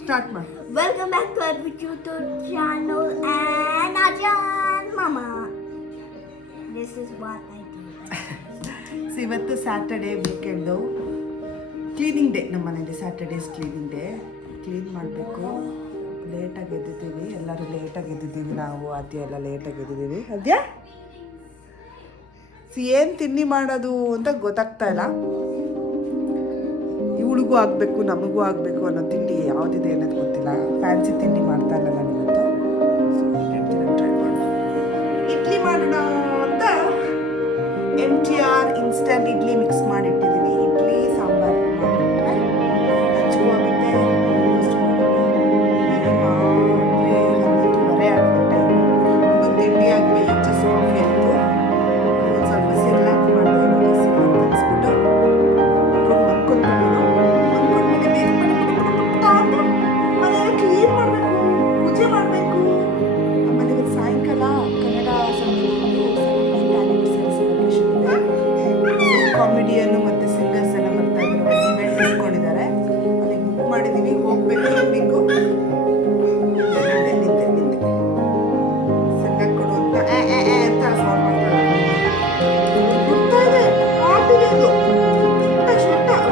Start ಮಾಡಿ. Welcome back to our YouTube channel and Ajan Mama. This is what I do. ಇವತ್ತು Saturday weekend cleaning day. ನಮ್ಮ ಮನೇಲಿ Saturdays cleaning day. Clean ಮಾಡಬೇಕು. ಲೇಟಾಗಿ ಎದ್ದಿದ್ದೀವಿ, ಎಲ್ಲರೂ ಲೇಟಾಗಿ ಎದ್ದಿದ್ದೀವಿ. ನಾವು ಆದ್ಯ ಎಲ್ಲ ಲೇಟಾಗಿ ಎದ್ದಿದ್ದೀವಿ. ಆದ್ಯ ಏನು ತಿಂಡಿ ಮಾಡೋದು ಅಂತ ಗೊತ್ತಾಗ್ತಾ ಇಲ್ಲ. ಇವಳಿಗೂ ಆಗಬೇಕು ನಮಗೂ ಆಗಬೇಕು ಅನ್ನೋ ತಿಂಡಿ ಯಾವುದಿದೆ ಅನ್ನೋದು ಗೊತ್ತಿಲ್ಲ. ಫ್ಯಾನ್ಸಿ ತಿಂಡಿ ಮಾಡ್ತಾ ಇಲ್ಲ ನಾನು ಇವತ್ತು. ಟ್ರೈ ಮಾಡೋಣ. ಇಡ್ಲಿ ಮಾಡೋಣ ಅಂತ MTR ಇನ್ಸ್ಟಂಟ್ ಇಡ್ಲಿ ಮಿಕ್ಸ್ ಮಾಡಿಟ್ಟಿದ್ದೀನಿ. ಇಡ್ಲಿ ಸಾಂಬಾರು ಮಾಡಿಬಿಟ್ರೆ ಹಚ್ಕೋಗುತ್ತೆ. ಬರೇ ಆಗುತ್ತೆ. ಒಂದು ತಿಂಡಿ ಆಗಲಿ ಜಸ್ಟ್ ಕಾಫಿ ಆಯಿತು. ಒಂದು ಸ್ವಲ್ಪ ಸಿರ್ಲಾಕ್ ಮಾಡಿದೆ. ಸಿರ್ಲಾಕ್ ಮನೆಯೆಲ್ಲ ಕ್ಲೀನ್ ಮಾಡಬೇಕು, ಪೂಜೆ ಮಾಡಬೇಕು. ಆಮೇಲೆ ಇವತ್ತು ಸಾಯಂಕಾಲ ಕನ್ನಡ ಕಾಮಿಡಿಯನ್ನು ಮತ್ತು ಸಿಂಗರ್ಸ್ ಎಲ್ಲ ಬರ್ತಾ ಇದ್ದಾರೆ. ಇವೆಂಟ್ ಇಟ್ಕೊಂಡಿದ್ದಾರೆ. ಅಲ್ಲಿಗೆ ಬುಕ್ ಮಾಡಿದ್ದೀವಿ. ಹೋಗ್ಬೇಕು ಈವ್ನಿಂಗು. ನಿಂದೆ ಸಿಂಗರ್ ಕೊಡು ಅಂತ ಸೌಂಡ್ ಮಾಡ್ತಾರೆ. ಬರ್ತಾ ಇದೆ ಆಟಿದೆ ಇದು.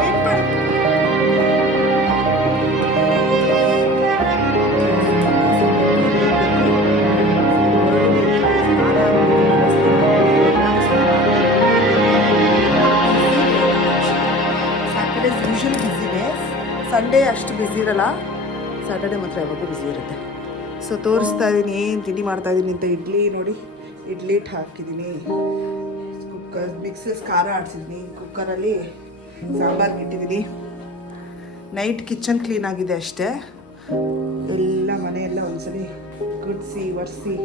ವೇಟ್ ಮಾಡಿ. ಸ್ಯಾಟರ್ಡೇಸ್ ಯೂಶಲಿ ಬ್ಯುಸಿನೇ. ಸಂಡೇ ಅಷ್ಟು ಬ್ಯುಸಿ ಇರಲ್ಲ. ಸ್ಯಾಟರ್ಡೇ ಮಾತ್ರ ಯಾವಾಗೂ ಬ್ಯುಸಿ ಇರುತ್ತೆ. ಸೊ ತೋರಿಸ್ತಾ ಇದ್ದೀನಿ ಏನು ತಿಂಡಿ ಮಾಡ್ತಾ ಇದ್ದೀನಿ ಅಂತ. ಇಡ್ಲಿ ನೋಡಿ, ಇಡ್ಲಿ ಹಿಟ್ಟು ಹಾಕಿದ್ದೀನಿ. ಕುಕ್ಕರ್ ಮಿಕ್ಸಸ್ ಖಾರ ಆಡಿಸಿದ್ದೀನಿ. ಕುಕ್ಕರಲ್ಲಿ ಸಾಂಬಾರ್ಗೆ ಇಟ್ಟಿದ್ದೀನಿ. ನೈಟ್ ಕಿಚನ್ ಕ್ಲೀನ್ ಆಗಿದೆ ಅಷ್ಟೇ. ಎಲ್ಲ ಮನೆಯೆಲ್ಲ ಒಂದ್ಸರಿ ಗುಡಿಸಿ ಒರೆಸಿ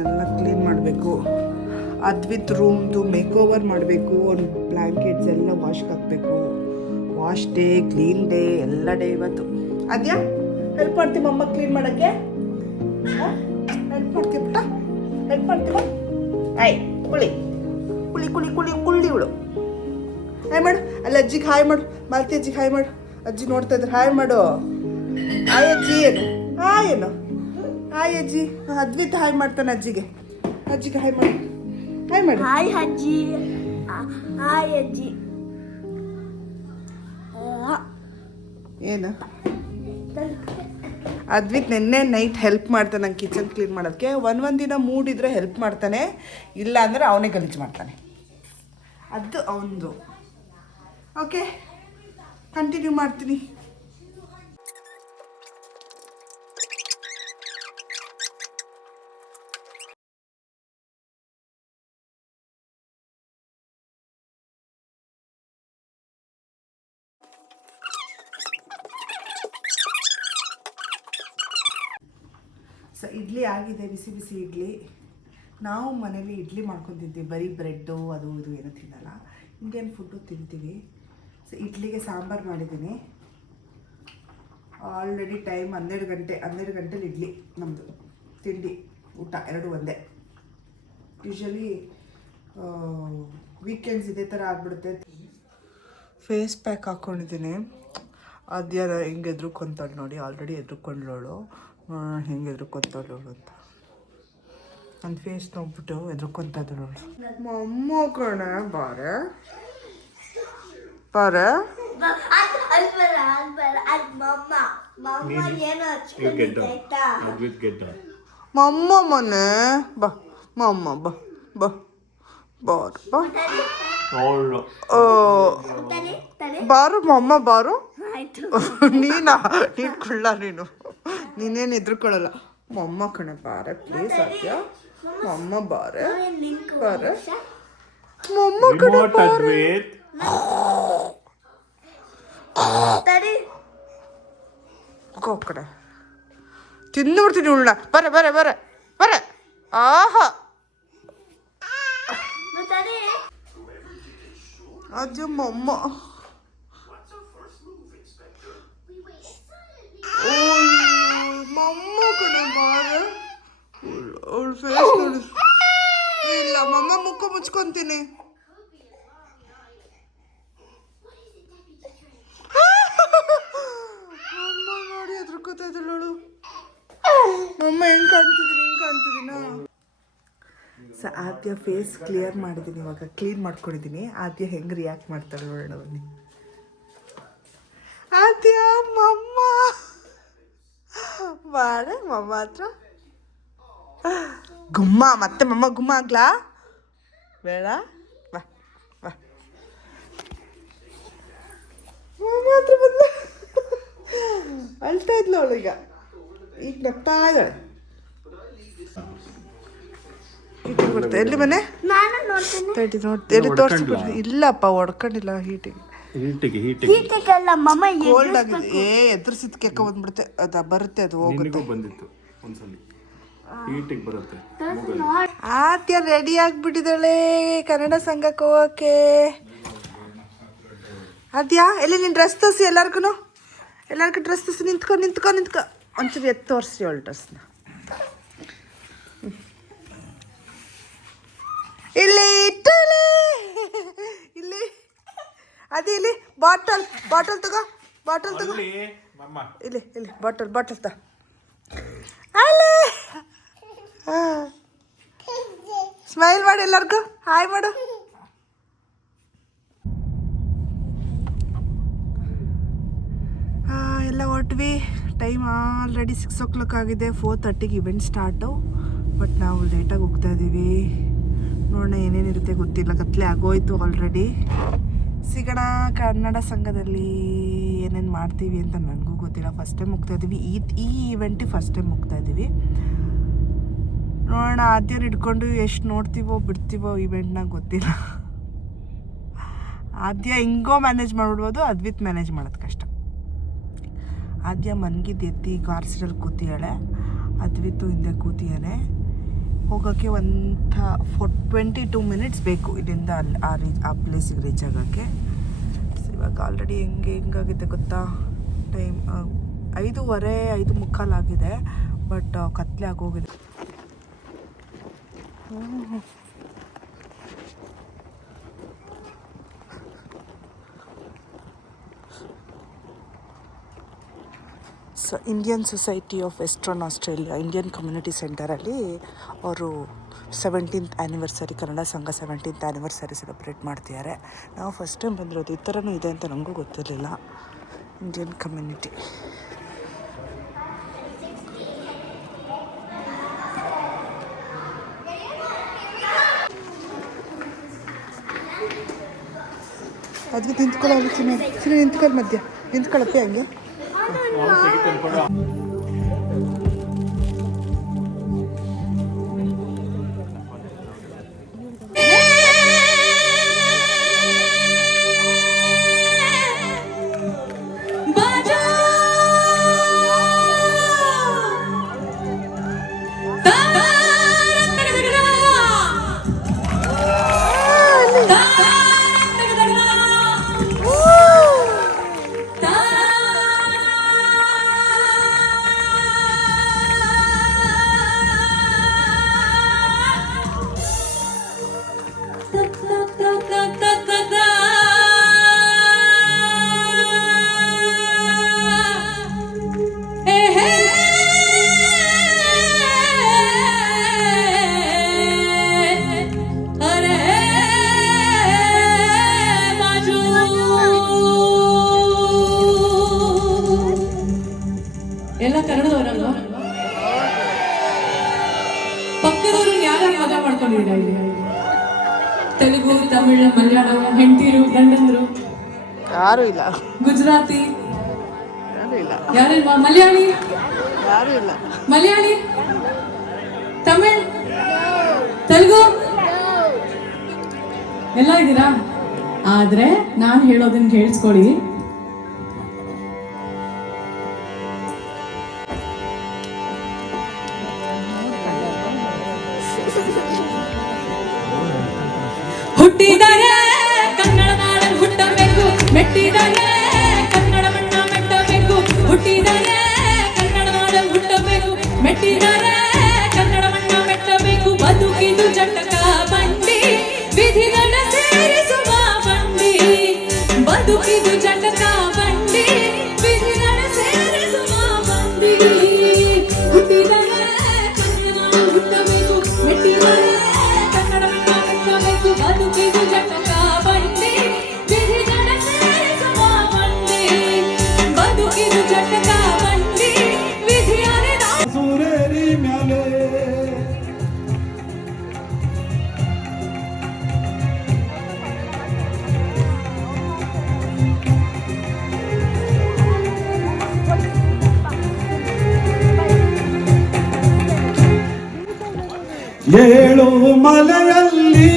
ಎಲ್ಲ ಕ್ಲೀನ್ ಮಾಡಬೇಕು. ಅದ್ವಿತ್ ರೂಮ್ದು ಮೇಕ್ ಓವರ್ ಮಾಡಬೇಕು. ಒಂದು ಬ್ಲ್ಯಾಂಕೆಟ್ಸ್ ಎಲ್ಲ ವಾಶ್ಗೆ ಹಾಕಬೇಕು. ವಾಶ್ ಡೇ, ಕ್ಲೀನ್ ಡೇ, ಎಲ್ಲ ಡೇ ಇವತ್ತು. ಅದ್ಯಾ ಹೆಲ್ಪ್ ಮಾಡ್ತೀವಿ ಅಮ್ಮ ಕ್ಲೀನ್ ಮಾಡೋಕ್ಕೆ? ಹೆಲ್ಪ್ ಮಾಡ್ತೀವಿ ಪುಟ್ಟ? ಹೆಲ್ಪ್ ಮಾಡ್ತೀವ? ಆಯ್ ಕುಳಿ ಕುಳಿ ಕುಳಿ ಕುಳಿ ಕುಳ್ಳಿ ಇವಳು. ಹಾಯ್ ಮಾಡು. ಅಲ್ಲಿ ಅಜ್ಜಿಗೆ ಹಾಯ್ ಮಾಡು. ಮಾಲ್ತಿ ಅಜ್ಜಿಗೆ ಹಾಯ್ ಮಾಡು. ಅಜ್ಜಿ ನೋಡ್ತಾ ಇದ್ರೆ ಹಾಯ್ ಮಾಡು. ಹಾಯ್ ಅಜ್ಜಿ ಏನು? ಹಾಯ್ ಏನು? ಹಾಯ್ ಅಜ್ಜಿ. ಅದ್ವಿತ್ ಹಾಯ್ ಮಾಡ್ತಾನೆ ಅಜ್ಜಿಗೆ. ಅಜ್ಜಿಗೆ ಹಾಯ್ ಮಾಡು. ಹಾಯ್ ಮಾಡು. Hi ಅಜ್ಜಿ. Hi ಅಜ್ಜಿ. ಏನು? ಅದ್ವಿತ್ ನಿನ್ನೆ ನೈಟ್ ಹೆಲ್ಪ್ ಮಾಡ್ತಾನೆ ನಂಗೆ ಕಿಚನ್ ಕ್ಲೀನ್ ಮಾಡೋದಕ್ಕೆ. ಒಂದೊಂದು ದಿನ ಮೂಡಿದ್ರೆ ಹೆಲ್ಪ್ ಮಾಡ್ತಾನೆ, ಇಲ್ಲ ಅಂದರೆ ಅವನೇ ಗಲೀಜು ಮಾಡ್ತಾನೆ. ಅದು ಅವನದು. ಓಕೆ, ಕಂಟಿನ್ಯೂ ಮಾಡ್ತೀನಿ. ಇಡ್ಲಿ ಆಗಿದೆ, ಬಿಸಿ ಬಿಸಿ ಇಡ್ಲಿ. ನಾವು ಮನೇಲಿ ಇಡ್ಲಿ ಮಾಡ್ಕೊತಿದ್ವಿ. ಬರೀ ಬ್ರೆಡ್ಡು ಅದು ಇದು ಏನೂ ತಿನ್ನಲ್ಲ. ಇಂಡಿಯನ್ ಫುಡ್ಡು ತಿಂತೀವಿ. ಸೊ ಇಡ್ಲಿಗೆ ಸಾಂಬಾರು ಮಾಡಿದ್ದೀನಿ. ಆಲ್ರೆಡಿ ಟೈಮ್ 12 ಗಂಟೆಲಿ ಇಡ್ಲಿ ನಮ್ಮದು ತಿಂಡಿ ಊಟ ಎರಡು ಒಂದೇ. ಯೂಶಲಿ ವೀಕೆಂಡ್ಸ್ ಇದೇ ಥರ ಆಗ್ಬಿಡುತ್ತೆ. ಫೇಸ್ ಪ್ಯಾಕ್ ಹಾಕ್ಕೊಂಡಿದ್ದೀನಿ. ಅದ್ಯಾರ ಹಿಂಗೆ ಎದ್ರುಕೊಂತಾಳೆ ನೋಡಿ. ಆಲ್ರೆಡಿ ಎದ್ರುಕೊಂಡ್ಲೋಳು. ಹೆಂಗೆ ಎದ್ರುಕೊಂತಾಳು ಅಂತ. ನನ್ನ ಫೇಸ್ ನೋಡ್ಬಿಟ್ಟು ಎದ್ರುಕೊಂತ ಇದ್ದಳು. ಮೊಮ್ಮ ಕಣ ಬಾರೆ ಬಾರೆ. ಮಮ್ಮ ಮೊನ್ನೆ ಬಾ. ಮಮ್ಮ ಬಾ ಬಾ ಬಾರು ಬಾ. ಬಾರು ಮಮ್ಮ ಬಾರು. ನೀನು ಕುಳ್ಳ ನೀನು. ನೀನೇನು ಎದ್ರುಕೊಳ್ಳಲ್ಲ. ಮಮ್ಮ ಕಣ ಬಾರೆ ಪ್ಲೀಸ್. ಆದ್ಯ ಮಮ್ಮ ಬಾರೆ ಬಾರೆ. ಮಮ್ಮ ಕಣ ಬಾರೆ. ಕಡೆ ತಿಂದು ಬಿಡ್ತೀನಿ ಉಳ್ಳ. ಬರೆ ಬರೆ ಬರೆ ಬರೆ. ಆಹಾ ಅಜ್ಜ ಮಮ್ಮ. ಮಮ್ಮ ಕಡೆ ಬಾರೆ. ಅವಳು ಫೇಸ್ ನೋಡಿ. ಇಲ್ಲ ಮಮ್ಮ ಮುಖ ಮುಚ್ಕೊಂತೀನಿ. ಆದ್ಯ ಫೇಸ್ ಕ್ಲಿಯರ್ ಮಾಡಿದ್ದೀನಿ, ಇವಾಗ ಕ್ಲೀನ್ ಮಾಡ್ಕೊಂಡಿದ್ದೀನಿ. ಆದ್ಯ ಹೆಂಗೆ ರಿಯಾಕ್ಟ್ ಮಾಡ್ತಾಳೆ ನೋಡೋಣ ಬನ್ನಿ. ಆದ್ಯ ಮಮ್ಮ ಮಾಡ ಮಮ್ಮ ಹತ್ರ ಗುಮ್ಮ, ಮತ್ತೆ ಮಮ್ಮ ಗುಮ್ಮ ಆಗ್ಲಾ ಬೇಡ, ಬಾ ಬಾ ಮಮ್ಮ ಹತ್ರ ಬಂದ. ಅಳ್ತಾ ಇದ್ಲು ಅವಳು, ಈಗ ನಗ್ತಾ ಇದ್ದಾಳೆ. ಎಲ್ಲಿ ಮನೆ ಎಲ್ಲಿ ತೋರಿಸ್ಬಿಡ್ರಿ. ಇಲ್ಲಪ್ಪ ಹೊಡ್ಕೊಂಡಿಲ್ಲ, ಹೀಟಿಗೆ ಕೋಲ್ಡ್ ಆಗಿದೆ. ಎದುರಿಸಿದ ಕೆಕ್ಕ ಬಂದ್ಬಿಡುತ್ತೆ, ಅದು ಬರುತ್ತೆ, ಅದು ಹೋಗುತ್ತೆ. ಆದ್ಯ ರೆಡಿ ಆಗ್ಬಿಟ್ಟಿದ್ದಾಳೆ ಕನ್ನಡ ಸಂಘಕ್ಕೆ ಹೋಗಕ್ಕೆ. ಆದ್ಯ ಎಲ್ಲಿ ನಿನ್ನ ಡ್ರೆಸ್ ತೋರಿಸಿ, ಎಲ್ಲರಿಗೂ ಡ್ರೆಸ್ ತೋರಿಸಿ. ನಿಂತ್ಕೊ ಒಂಚೂರು ಎತ್ತು ತೋರಿಸಿ ಅವಳು ಡ್ರೆಸ್ನ. ಇಲ್ಲಿ ಇಲ್ಲಿ ಅದೇ ಇಲ್ಲಿ ಬಾಟಲ್ ತಗೋ, ಇಲ್ಲಿ ಬಾಟಲ್ ತ ಅಲ್ಲೇ. ಸ್ಮೈಲ್ ಮಾಡಿ, ಎಲ್ಲರಿಗೂ ಹಾಯ್ ಮಾಡು. ಎಲ್ಲ ಹೊರಟ್ವಿ. ಟೈಮ್ ಆಲ್ರೆಡಿ 6 o'clock ಆಗಿದೆ. 4:30ಗೆ ಇವೆಂಟ್ ಸ್ಟಾರ್ಟು, ಬಟ್ ನಾವು ಲೇಟಾಗಿ ಹೋಗ್ತಾ ಇದ್ದೀವಿ. ನೋಡೋಣ ಏನೇನಿರುತ್ತೆ ಗೊತ್ತಿಲ್ಲ, ಕತ್ಲೆ ಆಗೋಯ್ತು ಆಲ್ರೆಡಿ. ಸಿಗೋಣ ಕನ್ನಡ ಸಂಘದಲ್ಲಿ. ಏನೇನು ಮಾಡ್ತೀವಿ ಅಂತ ನನಗೂ ಗೊತ್ತಿಲ್ಲ, ಫಸ್ಟ್ ಟೈಮ್ ಹೋಗ್ತಾ ಇದ್ದೀವಿ. ಈ ಇವೆಂಟಿಗೆ ಫಸ್ಟ್ ಟೈಮ್ ಹೋಗ್ತಾ ಇದ್ದೀವಿ. ನೋಡೋಣ, ಆದ್ಯನ ಹಿಡ್ಕೊಂಡು ಎಷ್ಟು ನೋಡ್ತೀವೋ ಬಿಡ್ತೀವೋ ಇವೆಂಟ್ನಾಗ ಗೊತ್ತಿಲ್ಲ. ಆದ್ಯ ಹಿಂಗೋ ಮ್ಯಾನೇಜ್ ಮಾಡ್ಬಿಡ್ಬೋದು, ಅದ್ವಿತ್ ಮ್ಯಾನೇಜ್ ಮಾಡೋದು ಕಷ್ಟ. ಆದ್ಯ ಮನ್ಗಿದ್ದು ಎತ್ತಿ ಗಾರ್ಸಿಡಲ್ಲಿ ಕೂತಿಯಾಳೆ, ಅದ್ವಿತ್ತು ಹಿಂದೆ ಕೂತಿಯಾನೆ. ಹೋಗೋಕ್ಕೆ 22 minutes ಬೇಕು ಇಲ್ಲಿಂದ ಆ ಪ್ಲೇಸಿಗೆ ರೀಚ್ ಆಗೋಕ್ಕೆ. ಇವಾಗ ಆಲ್ರೆಡಿ ಹೆಂಗಾಗಿದೆ ಗೊತ್ತಾ, ಟೈಮ್ 5:30 5:45 ಆಗಿದೆ, ಬಟ್ ಕತ್ಲೆ ಆಗೋಗಿದೆ. So Indian Society of Western Australia Indian community ಸೆಂಟರಲ್ಲಿ ಅವರು 17th ಆ್ಯನಿವರ್ಸರಿ, ಕನ್ನಡ ಸಂಘ 17th ಆ್ಯನಿವರ್ಸರಿ ಸೆಲೆಬ್ರೇಟ್ ಮಾಡ್ತಿದ್ದಾರೆ. ನಾವು ಫಸ್ಟ್ ಟೈಮ್ ಬಂದಿರೋದು, ಈ ಥರನೂ ಇದೆ ಅಂತ ನನಗೂ ಗೊತ್ತಿರಲಿಲ್ಲ. ಇಂಡಿಯನ್ ಕಮ್ಯುನಿಟಿ ಅದಕ್ಕೆ ನಿಂತ್ಕೊಳ್ಳೋ ಚಿನ್ನ ನಿಂತ್ಕೊಳ್ಳಿ, ಮಧ್ಯ ನಿಂತ್ಕೊಳ್ಳಪ್ಪಿ ಹಂಗೆ. ಎಲ್ಲ ಕನ್ನಡದವರಲ್ವಾ? ಪಕ್ಕದವರು ಯಾರು ಮಜಾ ಮಾಡ್ಕೊಂಡಿದ್ದೀರಾ ಇಲ್ಲಿ? ತೆಲುಗು, ತಮಿಳು, ಮಲಯಾಳಂ, ಹೆಂಡತಿರು, ಗಂಡಂದ್ರು ಯಾರು ಇಲ್ಲ. ಗುಜರಾತಿ ಯಾರು ಇಲ್ಲ. ಯಾರಿಲ್ವಾ? ಮಲಯಾಳಿ ಯಾರು ಇಲ್ಲ. ಮಲಯಾಳಿ, ತಮಿಳ್, ತೆಲುಗು ಎಲ್ಲ ಇದ್ದೀರಾ? ಆದ್ರೆ ನಾನು ಹೇಳೋದನ್ನ ಕೇಳಿಸ್ಕೊಳ್ಳಿ. ಹುಟ್ಟಿದರೆ ಕನ್ನಡ ನಾಡಲ್ಲಿ ಹುಟ್ಟಬೇಕು, ಮೆಟ್ಟಿದರೆ ಕನ್ನಡ ಮಣ್ಣ ಮೆಟ್ಟಬೇಕು. ಹುಟ್ಟಿದರೆ ಕನ್ನಡ ನಾಡಲ್ಲಿ ಹುಟ್ಟಬೇಕು, ಮೆಟ್ಟಿದರೆ ಕನ್ನಡ ಮಣ್ಣ ಮೆಟ್ಟಬೇಕು. ಬದುಕಿದು ಜಟಕ ಬಂಡಿ, ವಿಧಿಗಳ ಸೇರಿಸುವ ಬಂಡಿ. ಬದುಕಿದು ಜಟಕ ಏಳು ಮಲೆಯಲ್ಲಿ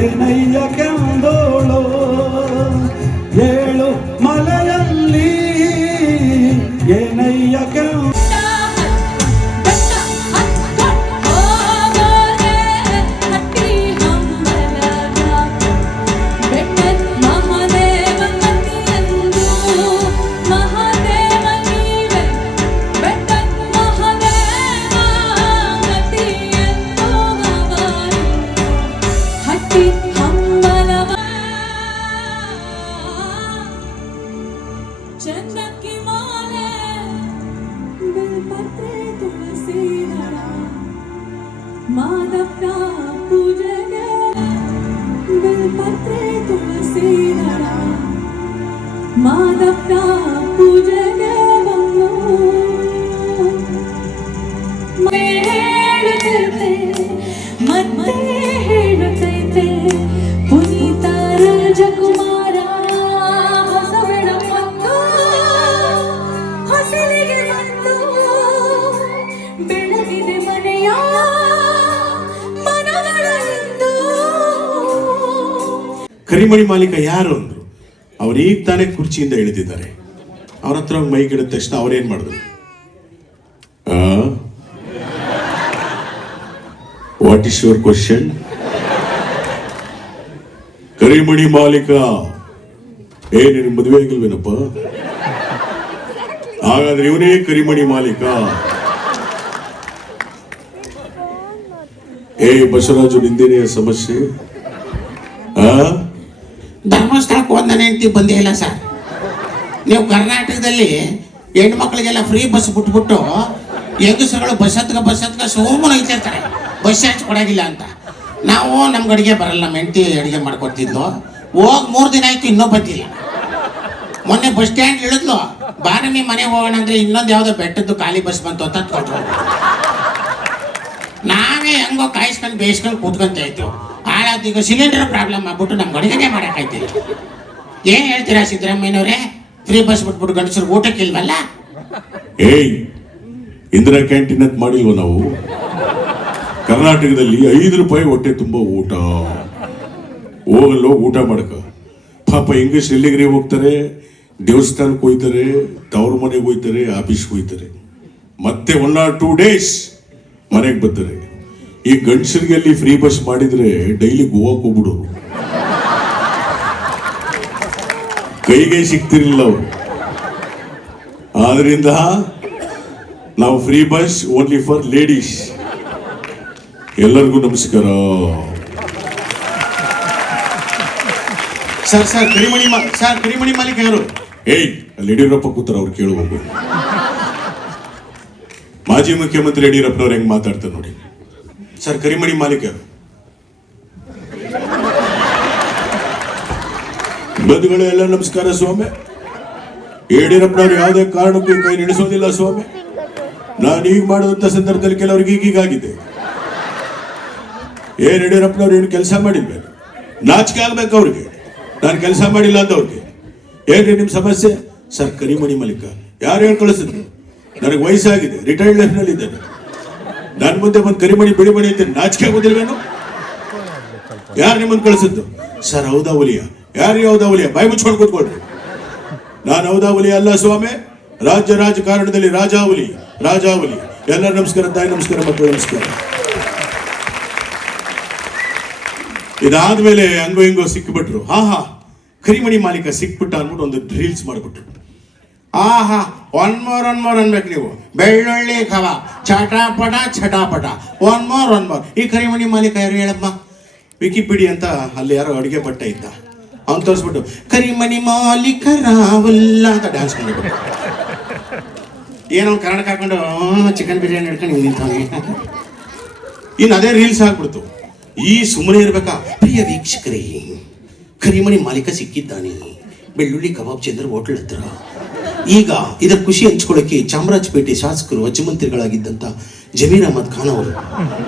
ಏನಯ್ಯ ಕೆಂದೋಳು, ಏಳು ಮಲೆಯಲ್ಲಿ ಏನಯ್ಯ ಕೆಂದ ಚಂದಕ್ಕೆ ಮಾಲೆ ಬಿಲ್ಪತ್ರೆ ತುಳಸಿ ದಳ ಮಾದಪ್ಪ ಪೂಜೆಗೆ ಬಿಲ್ಪತ್ರೆ ತುಳಸಿ ದಳ ಮಾದಪ್ಪ ಪೂಜೆಗೆ ಬಂದು ಹೇಳುತ್ತೈತೆ ಮತ್ತೆ ಹೇಳುತ್ತೈತೆ ಪುನೀತ ರಾಜಕುಮಾರ ಹೊಸಬೆಳ ಮತ್ತು ಹೊಸಲಿಗೆ ಬಂದು ಬೆಳಗಿದೆ ಮನೆಯ ಮನಗಳ ಎಂದು. ಕರಿಮಣಿ ಮಾಲೀಕ ಯಾರು ಅಂದ್ರು. ಅವ್ರೀಗ ತಾನೇ ಕುರ್ಚಿಯಿಂದ ಇಳಿದಿದ್ದಾರೆ. ಅವ್ರ ಹತ್ರ ಒಂದು ಮೈಕ್ ಇಡಿದ ತಕ್ಷಣ ಅವ್ರೇನ್ ಮಾಡಿದ್ರು? What is your question? ಕರಿಮಣಿ ಮಾಲೀಕ ನಿನ್ ಮದುವೆ ಆಗಿಲ್ವೇನಪ್ಪ? ಹಾಗಾದ್ರೆ ಇವನೇ ಕರಿಮಣಿ ಮಾಲೀಕ. ಬಸವರಾಜು, ನಿಂದೇನೆಯ ಸಮಸ್ಯೆ? ಧರ್ಮಸ್ಥಳಕ್ಕೆ ಒಂದನೇ ಹೆಂಡತಿ ಬಂದೇ ಇಲ್ಲ ಸರ್. ನೀವು ಕರ್ನಾಟಕದಲ್ಲಿ ಹೆಣ್ಮಕ್ಳಿಗೆಲ್ಲ ಫ್ರೀ ಬಸ್ ಬಿಟ್ಬಿಟ್ಟು ಹೆಂಗಸರುಗಳು ಬಸ್ ಹತ್ಕ ಸೋಮನ ಐತಿರ್ತಾರೆ, ಬಸ್ ಹಚ್ಚಿ ಕೊಡೋಗಿಲ್ಲ ಅಂತ. ನಾವು ನಮ್ಗೆ ಅಡುಗೆ ಬರಲ್ಲ, ನಮ್ಮ ಹೆಂಡತಿ ಅಡುಗೆ ಮಾಡ್ಕೊಡ್ತಿದ್ಲು. ಹೋಗಿ 3 ದಿನ ಆಯ್ತು, ಇನ್ನೂ ಬಂದಿಲ್ಲ. ಮೊನ್ನೆ ಬಸ್ ಸ್ಟ್ಯಾಂಡ್ ಇಳಿದ್ಲು, ಬಾರಮಿ ಮನೆಗೆ ಹೋಗೋಣ ಅಂದ್ರೆ ಇನ್ನೊಂದು ಯಾವುದೋ ಬೆಟ್ಟದ್ದು ಖಾಲಿ ಬಸ್ ಬಂತು ಅಂತ ಕೊಟ್ಟರು. ನಾವೇ ಹೆಂಗೋ ಕಾಯಿಸ್ಕೊಂಡು ಬೇಯಿಸ್ಕೊಂಡು ಕೂತ್ಕೊಂತ ಇತ್ತು. ಹಾಳಾದೀಗ ಸಿಲಿಂಡರ್ ಪ್ರಾಬ್ಲಮ್ ಆಗ್ಬಿಟ್ಟು ನಮ್ಗೆ ಅಡುಗೆನೇ ಮಾಡೋಕ್ಕಾಯ್ತಿಲ್ಲ. ಏನು ಹೇಳ್ತೀರಾ ಸಿದ್ದರಾಮಯ್ಯನವರೇ? ಫ್ರೀ ಬಸ್ ಬಿಟ್ಬಿಟ್ಟು ಗಂಡಸರು ಊಟಕ್ಕಿಲ್ವಲ್ಲ? ಇಂದಿರಾ ಕ್ಯಾಂಟೀನ್ ಅಂತ ಮಾಡಿಲ್ವ ನಾವು? ಕರ್ನಾಟಕದಲ್ಲಿ 5 ರೂಪಾಯಿ ಹೊಟ್ಟೆ ತುಂಬ ಊಟ. ಹೋಗಲ್ಲೋ ಊಟ ಮಾಡಕ. ಪಾಪ ಹೆಂಗಸ್ ಎಲ್ಲಿಗ್ರೆ ಹೋಗ್ತಾರೆ, ದೇವಸ್ಥಾನಕ್ಕೆ ಹೋಗ್ತಾರೆ, ತವ್ರ ಮನೆಗೆ ಹೋಗ್ತಾರೆ, ಆಫೀಸ್ಗೆ ಹೋಗ್ತಾರೆ, ಮತ್ತೆ 1 or 2 days ಮನೆಗೆ ಬರ್ತಾರೆ. ಈ ಗಂಡಸರಿಗೆ ಅಲ್ಲಿ ಫ್ರೀ ಬಸ್ ಮಾಡಿದ್ರೆ ಡೈಲಿ ಗೋವಾಕ್ಕೆ ಹೋಗ್ಬಿಡೋರು. ಕೈಗೆ ಸಿಗ್ತಿರ್ಲಿಲ್ಲ ಅವರು. ಆದ್ರಿಂದ ನಾವು free bus only for ladies. ಎಲ್ಲರಿಗೂ ನಮಸ್ಕಾರ. ಸರ್ ಕರಿಮಣಿ ಮಾಲೀಕ ಯಾರು? ಅಲ್ಲಿ ಯಡಿಯೂರಪ್ಪ ಕೂತಾರ, ಅವ್ರು ಕೇಳುವಾಗ. ಮಾಜಿ ಮುಖ್ಯಮಂತ್ರಿ ಯಡಿಯೂರಪ್ಪನವ್ರು ಹೆಂಗ್ ಮಾತಾಡ್ತಾರೆ ನೋಡಿ. ಸರ್, ಕರಿಮಣಿ ಮಾಲೀಕ ಯಾರು? ಬಂಧುಗಳು ಎಲ್ಲ ನಮಸ್ಕಾರ ಸ್ವಾಮಿ. ಯಡಿಯೂರಪ್ಪನವ್ರು ಯಾವುದೇ ಕಾರಣಕ್ಕೂ ಕೈ ನಿಲ್ಲಿಸೋದಿಲ್ಲ ಸ್ವಾಮಿ. ನಾನು ಈಗ ಮಾಡೋದಂತ ಸಂದರ್ಭದಲ್ಲಿ ಕೆಲವರಿಗೆ ಈಗೀಗಾಗಿದೆ. ಯಡಿಯೂರಪ್ಪನವ್ರು ಏನು ಕೆಲಸ ಮಾಡಿಲ್ವೇ? ನಾಚಿಕೆ ಆಗ್ಬೇಕು ಅವ್ರಿಗೆ. ನಾನು ಕೆಲಸ ಮಾಡಿಲ್ಲ ಅಂತ ಅವ್ರಿಗೆ. ಏನ್ರಿ ನಿಮ್ ಸಮಸ್ಯೆ? ಸರ್, ಕರಿಮಣಿ ಮಾಲೀಕ ಯಾರು ಹೇಳಿ ಕಳಿಸಿದ್ರು? ನನಗೆ ವಯಸ್ಸಾಗಿದೆ, ರಿಟೈರ್ಡ್ ಲೈಫ್ ನಲ್ಲಿ ಇದ್ದೇನೆ. ನನ್ನ ಮುಂದೆ ಬಂದು ಕರಿಮಣಿ ಬಿಳಿಮಣಿ ಅಂತ ನಾಚಿಕೆ ಆಗೋದಿಲ್ವೇನು? ಯಾರು ನಿಮ್ಮನ್ನು ಕಳಿಸಿದ್ದು? ಸರ್, ಹೌದಾ ಹುಲಿಯ? ಯಾರು ಹೌದಾ ಹುಲಿಯ? ಬಾಯಿ ಮುಚ್ಕೊಂಡು ಕೂತ್ಕೊಳ್ರಿ. ನಾನು ಹೌದಾ ಹುಲಿಯ ಅಲ್ಲ ಸ್ವಾಮಿ. ರಾಜಕಾರಣದಲ್ಲಿ ರಾಜಾಹುಲಿ. ಎಲ್ಲರೂ ನಮಸ್ಕಾರ, ತಾಯಿ ನಮಸ್ಕಾರ, ಮಕ್ಕಳು ನಮಸ್ಕಾರ. ಇದಾದ್ಮೇಲೆ ಹಂಗೋ ಹಿಂಗೋ ಸಿಕ್ಕಿಬಿಟ್ರು. ಕರಿಮಣಿ ಮಾಲೀಕ ಸಿಕ್ಬಿಟ್ಟ ಅಂದ್ಬಿಟ್ಟು ಒಂದು ರೀಲ್ಸ್ ಮಾಡಿಬಿಟ್ರು. ಒನ್ ಮೋರ್ ಅನ್ಬೇಕು ನೀವು. ಬೆಳ್ಳುಳ್ಳಿ ಕಬಾಬ್ ಚಟಾಪಟ ಒನ್ ಮೋರ್. ಈ ಕರಿಮಣಿ ಮಾಲೀಕ ಯಾರು ಹೇಳಮ್ಮ? ವಿಕಿಪೀಡಿಯಾ ಅಂತ ಅಲ್ಲಿ ಯಾರೋ ಅಡುಗೆ ಭಟ್ಟ ಇದ್ದ, ಅವ್ನು ತೋರಿಸ್ಬಿಟ್ಟು ಕರಿಮಣಿ ಮಾಲೀಕ ರಾವಲ್ಲ ಅಂತ ಡ್ಯಾನ್ಸ್ ಮಾಡಿಬಿಟ್ಟು ಏನೋ ಕನ್ನಡಕ ಹಾಕೊಂಡು ಚಿಕನ್ ಬಿರಿಯಾನಿ ಹಿಡ್ಕೊಂಡು ನಿಂತವನಿಗೆ. ಇನ್ನು ಅದೇ ರೀಲ್ಸ್ ಆಗ್ಬಿಡ್ತು. ಈ ಸುಮ್ಮನೆ ಇರ್ಬೇಕಾ? ಪ್ರಿಯ ವೀಕ್ಷಕರೇ, ಕರಿಮಣಿ ಮಾಲೀಕ ಸಿಕ್ಕಿದ್ದಾನೆ ಬೆಳ್ಳುಳ್ಳಿ ಕಬಾಬ್ ಚಂದ್ರ ಹೋಟೆಲ್ ಹತ್ರ. ಈಗ ಇದರ ಖುಷಿ ಹಂಚ್ಕೊಳ್ಳೋಕೆ ಚಾಮರಾಜಪೇಟೆ ಶಾಸಕರು ಅಜ್ಜಮಂತ್ರಿಗಳಾಗಿದ್ದಂಥ ಜಮೀರ್ ಅಹಮದ್ ಖಾನ್ ಅವರು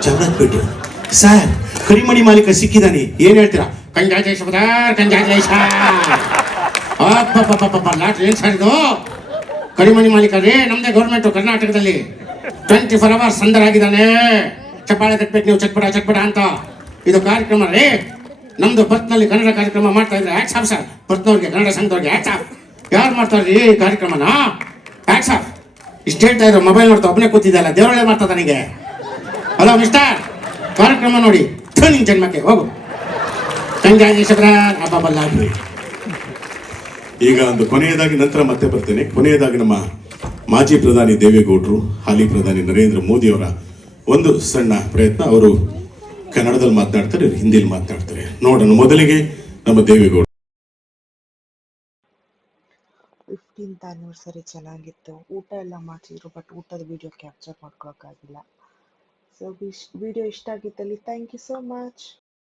ಚಾಮರಾಜಪೇಟೆ. ಸರ್, ಕರಿಮಣಿ ಮಾಲೀಕ ಸಿಕ್ಕಿದ್ದಾನೆ, ಏನ್ ಹೇಳ್ತೀರಾ? ಕಂಗ್ರಾಚುಲೇಷನ್. ಲಾಟ್ರಿ ಏನ್ ಸರ್ ಇದು? ಕರಿಮಣಿ ಮಾಲೀಕ ರೀ, ನಮ್ದೇ ಗೌರ್ಮೆಂಟ್ ಕರ್ನಾಟಕದಲ್ಲಿ 24 hours ಸಂದರಾಗಿದ್ದಾನೆ. ಚಪ್ಪಾಳೆ ತಟ್ಬೇಕು ನೀವು, ಚಟ್ಪಟ ಅಂತ. ಇದು ಕಾರ್ಯಕ್ರಮ ರೇ, ನಮ್ದು ಪತ್ನಲ್ಲಿ ಕನ್ನಡ ಕಾರ್ಯಕ್ರಮ ಮಾಡ್ತಾ ಇದ್ರೆ ಹ್ಯಾಟ್ಸ್ ಆಫ್ ಸರ್. ಪತ್ನವ್ರಿಗೆ, ಕನ್ನಡ ಸಂಘದವ್ರಿಗೆ ಹ್ಯಾಟ್ಸ್ ಆಫ್. ಯಾರು ಮಾಡ್ತಾರ್ರಿ ಈ ಕಾರ್ಯಕ್ರಮನ? Hats off. ಇಷ್ಟು ಹೇಳ್ತಾ ಇದ್ರು, ಮೊಬೈಲ್ ನೋಡ್ತಾ ಒಬ್ಬನೇ ಕೂತಿದ್ದಲ್ಲ, ದೇವರೊಳ್ಳೆ ಮಾಡ್ತಾ ನನಗೆ. ಹಲೋ ಮಿಸ್ಟರ್, ಕಾರ್ಯಕ್ರಮ ನೋಡಿ ನಿನ್ ಜನ್ಮಕ್ಕೆ ಹೋಗು. ಈಗ ಒಂದು ಕೊನೆಯದಾಗಿ, ನಂತರ ಮತ್ತೆ ಬರ್ತೇನೆ. ಕೊನೆಯದಾಗಿ ನಮ್ಮ ಮಾಜಿ ಪ್ರಧಾನಿ ದೇವೇಗೌಡರು, ಹಾಲಿ ಪ್ರಧಾನಿ ನರೇಂದ್ರ ಮೋದಿ ಅವರ ಒಂದು ಸಣ್ಣ ಪ್ರಯತ್ನ. ಅವರು ಕನ್ನಡದಲ್ಲಿ ಮಾತನಾಡ್ತಾರೆ, ಹಿಂದಿಯಲ್ಲಿ ಮಾತನಾಡ್ತಾರೆ. ನೋಡೋಣ. ಮೊದಲಿಗೆ ನಮ್ಮ ದೇವೇಗೌಡ. 15th ಆ್ಯನಿವರ್ಸರಿ ಚೆನ್ನಾಗಿತ್ತು. ಊಟ ಎಲ್ಲ ಮಾಡಿಸಿದ್ರು, ಬಟ್ ಊಟದ ವಿಡಿಯೋ ಕ್ಯಾಪ್ಚರ್ ಮಾಡ್ಕೊಳಕ್ಕಾಗಿಲ್ಲ. ಸೊ ವಿಡಿಯೋ ಇಷ್ಟ ಆಗಿದ್ದಲ್ಲಿ ಥ್ಯಾಂಕ್ ಯು ಸೋ ಮಚ್.